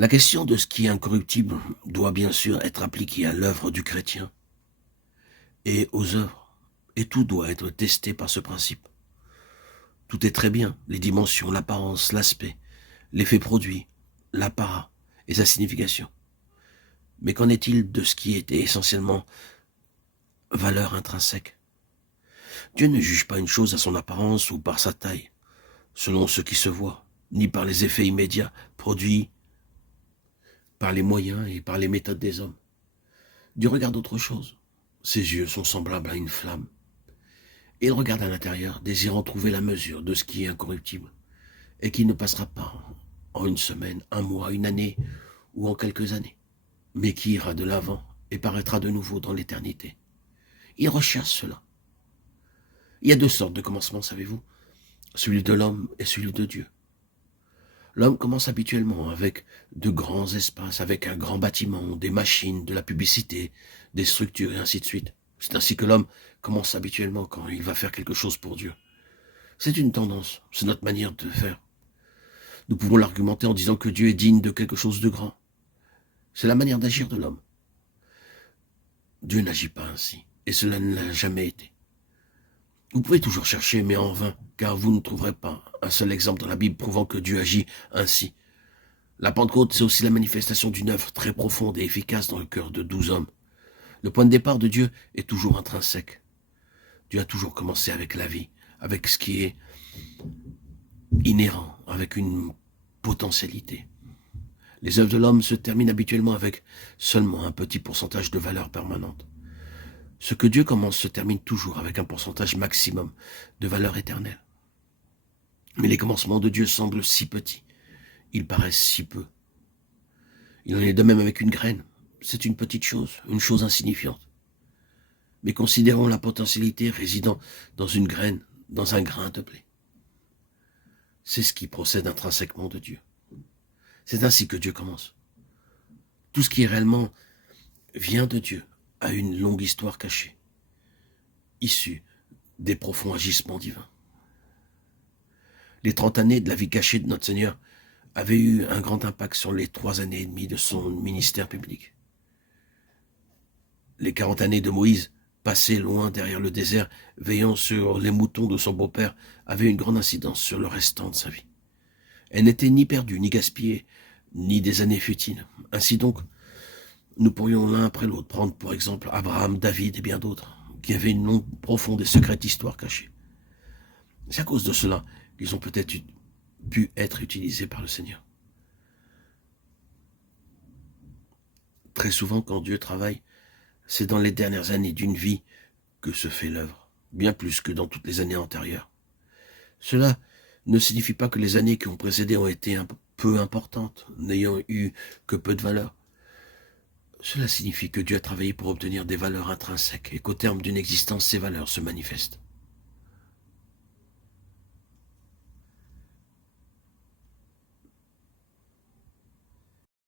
La question de ce qui est incorruptible doit bien sûr être appliquée à l'œuvre du chrétien et aux œuvres, et tout doit être testé par ce principe. Tout est très bien, les dimensions, l'apparence, l'aspect, l'effet produit, l'apparat et sa signification. Mais qu'en est-il de ce qui est essentiellement valeur intrinsèque? Dieu ne juge pas une chose à son apparence ou par sa taille, selon ce qui se voit, ni par les effets immédiats produits par les moyens et par les méthodes des hommes. Dieu regarde autre chose. Ses yeux sont semblables à une flamme. Et il regarde à l'intérieur, désirant trouver la mesure de ce qui est incorruptible, et qui ne passera pas en une semaine, un mois, une année, ou en quelques années, mais qui ira de l'avant et paraîtra de nouveau dans l'éternité. Il recherche cela. Il y a deux sortes de commencements, savez-vous, celui de l'homme et celui de Dieu. L'homme commence habituellement avec de grands espaces, avec un grand bâtiment, des machines, de la publicité, des structures et ainsi de suite. C'est ainsi que l'homme commence habituellement quand il va faire quelque chose pour Dieu. C'est une tendance, c'est notre manière de faire. Nous pouvons l'argumenter en disant que Dieu est digne de quelque chose de grand. C'est la manière d'agir de l'homme. Dieu n'agit pas ainsi, et cela ne l'a jamais été. Vous pouvez toujours chercher, mais en vain, car vous ne trouverez pas un seul exemple dans la Bible prouvant que Dieu agit ainsi. La Pentecôte, c'est aussi la manifestation d'une œuvre très profonde et efficace dans le cœur de 12 hommes. Le point de départ de Dieu est toujours intrinsèque. Dieu a toujours commencé avec la vie, avec ce qui est inhérent, avec une potentialité. Les œuvres de l'homme se terminent habituellement avec seulement un petit pourcentage de valeur permanente. Ce que Dieu commence se termine toujours avec un pourcentage maximum de valeur éternelle. Mais les commencements de Dieu semblent si petits, ils paraissent si peu. Il en est de même avec une graine. C'est une petite chose, une chose insignifiante. Mais considérons la potentialité résidant dans une graine, dans un grain de blé. C'est ce qui procède intrinsèquement de Dieu. C'est ainsi que Dieu commence. Tout ce qui est réellement vient de Dieu a une longue histoire cachée, issue des profonds agissements divins. Les 30 années de la vie cachée de notre Seigneur avaient eu un grand impact sur les 3 années et demie de son ministère public. Les 40 années de Moïse, passées loin derrière le désert, veillant sur les moutons de son beau-père, avaient une grande incidence sur le restant de sa vie. Elle n'était ni perdue, ni gaspillée, ni des années futiles. Ainsi donc, nous pourrions l'un après l'autre prendre pour exemple Abraham, David et bien d'autres, qui avaient une longue, profonde et secrète histoire cachée. C'est à cause de cela qu'ils ont peut-être pu être utilisés par le Seigneur. Très souvent, quand Dieu travaille, c'est dans les dernières années d'une vie que se fait l'œuvre, bien plus que dans toutes les années antérieures. Cela ne signifie pas que les années qui ont précédé ont été peu importantes, n'ayant eu que peu de valeur. Cela signifie que Dieu a travaillé pour obtenir des valeurs intrinsèques et qu'au terme d'une existence, ces valeurs se manifestent.